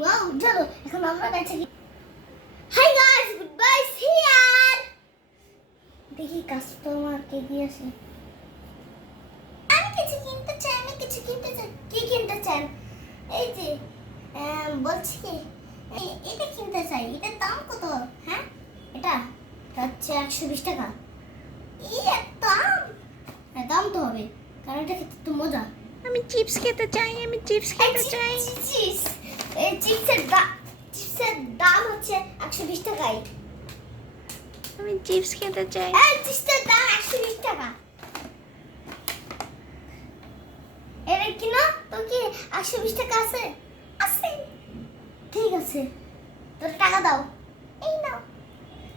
Wow চলো এখন আমরা কাছে hi guys good bye here দেখি কাস্টমার কে দিয়েছে আমি কিছু কিনতে চাই কি কিনতে চান এই যে বলছি এটা কিনতে চাই এটার দাম কত হ্যাঁ এটা হচ্ছে 120 টাকা এই দাম দাম তো হবে কারণ এটা খেতে তো মজা আমি চিপস খেতে চাই চিপস এই চিপসের দাম হচ্ছে 120 টাকাই আমি চিপস খেতে চাই এই চিপসের দাম 120 টাকা এর কিনা তো কি 120 টাকা আছে ঠিক আছে তোর টাকা দাও এই নাও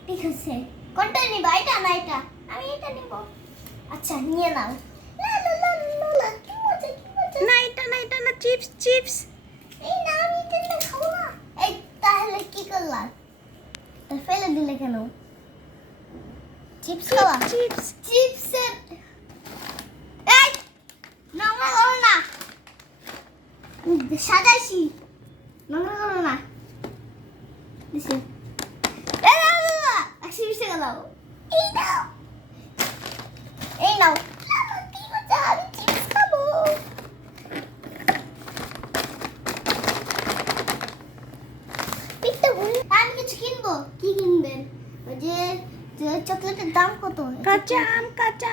ঠিক আছে কোনটা নিবা এটা না এটা আমি এটা নিব আচ্ছা নিয়ে নাও লা কি মজা না এটা না চিপস এই না আমি এটা খাবো না এই তাহলে কি করলা ফেলে দিলে কেন চিপস খাওয়া চিপসের এই নোংরা করো না সাজাইছি নোংরা করো না দিছে 120 টাকা দাও এই নাও কি মজা আমি চিপস খাবো পিঠটা ভুল আমি কিছু কিনবো কি কিনবেন ওই যে চকলেটের দাম কত কাঁচা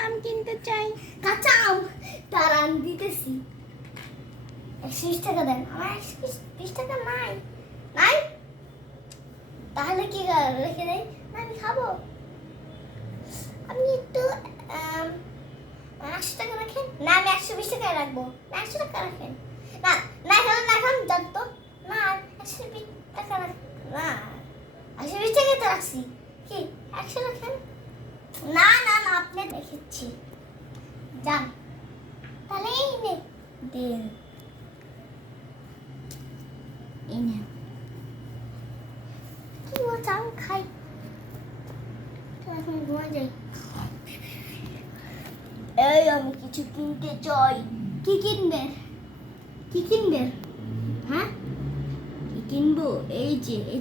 আম কিনতে চাই কাঁচা আম তার আম দিতেছি 120 টাকা দেন আমার 120 টাকা নাই তাহলে কি রেখে দেই আমি খাবো আপনি একটু 100 টাকা রাখেন না আমি 120 টাকা রাখবো না 100 টাকা রাখেন না এখন যান তো না 120 টাকা না 120 টাকা তো রাখছি কি 100 রাখেন না আপনি দেখেছি যান তাহলে এই নে দেন এই নে কি মজা আমি খাই তো এখন ঘুমা যাই এই আমি কিছু কিনতে চাই কি কিনবেন হ্যাঁ কি কিনবো এই যে এই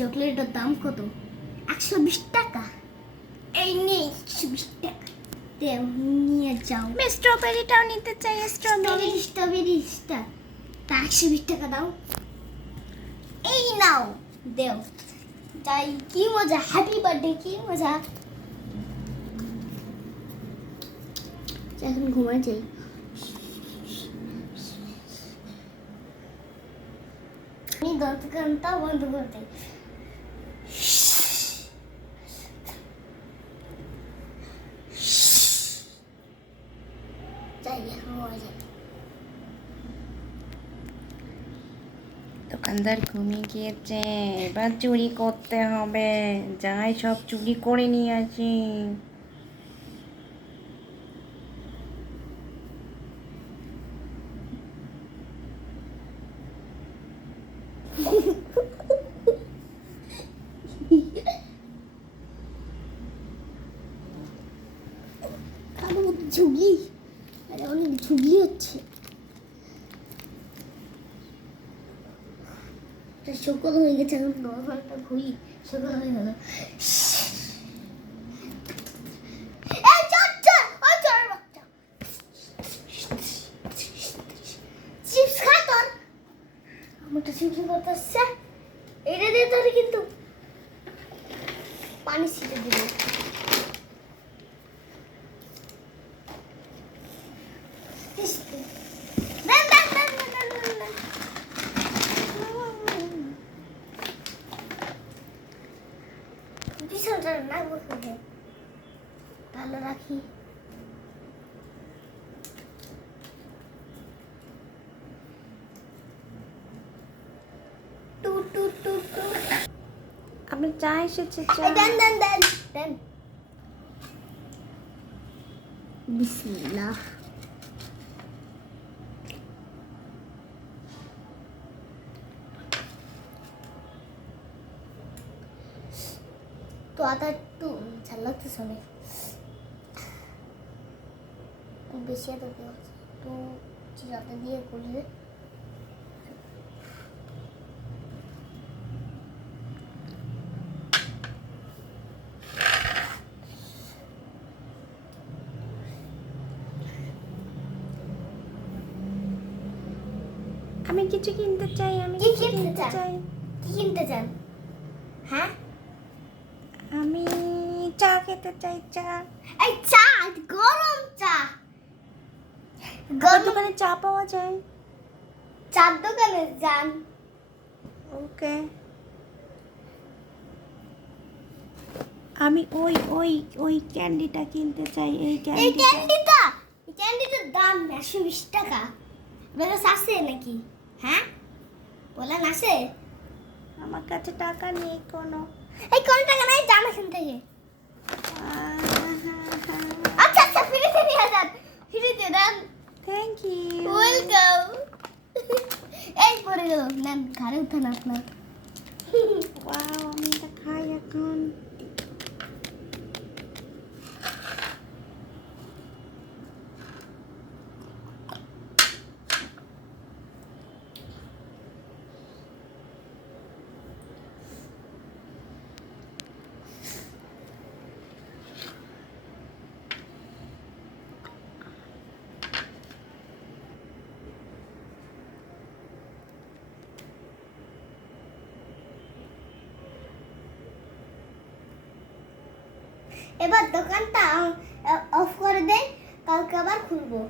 চকলেটের দাম কত 120 টাকা এই নে 120 টাকা দেও নিয়ে যাও আমি স্ট্রবেরিটাও নিতে চাই স্ট্রবেরিটা তা 120 টাকা দাও এই নাও দেও যাই কি মজা হ্যাপি বার্থডে কি মজা এখন ঘুমায় যাই আমি দরকারটা বন্ধ করতে যাই এখন ঘুমায় যাই দোকানদার ঘুমিয়ে গিয়েছে এবার চুরি করতে হবে যাই সব চুরি করে নিয়ে আসি ঝুগলি অনেক ঝুগলি হচ্ছে সকাল হয়ে গেছে এখন 9 ঘন্টা ঘুরি সকাল হয়ে গেল চিপস খা তোর আমারটা চিপস করতেছে এটা দিয়ে তোর কিন্তু পানি ছিটে দিবে পিছনটা রাখবো কোথায় ভালো রাখি আপনার চা এসেছে চা দেন বিসমিল্লাহ তো আদা একটু ঝাল লাগতেছে অনেক বেশি আদা দেওয়া তো চিরাতে দিয়ে করলে আমি কিছু কিনতে চাই, আমি কি কিছু কিনতে কিনতে চান? চাই। কি কিনতে চান? হ্যাঁ, আমি চা খেতে চাই, চা। এই চা, গরম চা। আপনার গরম দোকানে চা পাওয়া যায়? চার দোকানে যান। ওকে। আমি ওই ওই ওই ক্যান্ডিটা কিনতে চাই, এই এই ক্যান্ডিটা। ক্যান্ডিটার দাম 120 টাকা। বেশ আছে নাকি? হ্যাঁ, বলেন আছে? আমার কাছে টাকা নেই কোনো। এই কোন টাকা নাই, যান এখান থেকে। আচ্ছা আচ্ছা, ফ্রিতে নিয়ে যান, ফ্রিতে দেন। Thank you. ওয়েলকাম। এই পড়ে গেল, নেন ঘরে উঠান আপনার। ওয়াও, আমি এটা খাই এখন। এবার দোকানটা অফ করে দেন, কালকে আবার খুলবো।